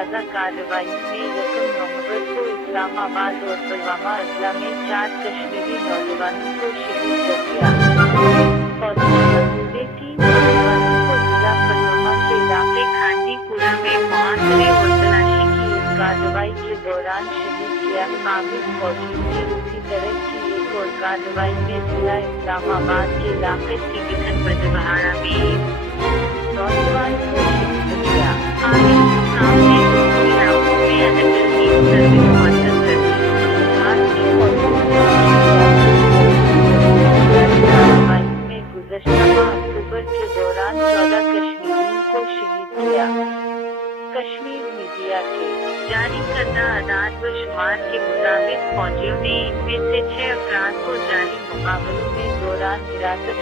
ताज़ा कार्रवाई में यकम नवंबर को इस्लामाबाद और पुलवामा अजला में 4 कश्मीरी नौजवानों को शहीद कर दिया। फौजी टीम नौजवानों को जिला पुलवामा के इलाके खांडीपुरा में मुआसरे और तलाशी की इस कार्रवाई के दौरान शहीद किया। काबिल फौजियों ने उसी तरह की एक और कार्रवाई में जिला इस्लामाबाद के इलाके सिविकन बजबहाड़ा में नौजवान को शहीद किया। आगे सामने इलाकों में अटल टीम सर्विस मुअत्तल कर दी। भारतीय कार्रवाई में गुज़श्ता माह अक्टूबर के दौरान 14 कश्मीरियों को शहीद किया। कश्मीर मीडिया के जारी करदा आदाद व शुमार के मुताबिक फौजियों ने इनमें से 6 अफराद को जारी मुकाबलों में दौरान हिरासत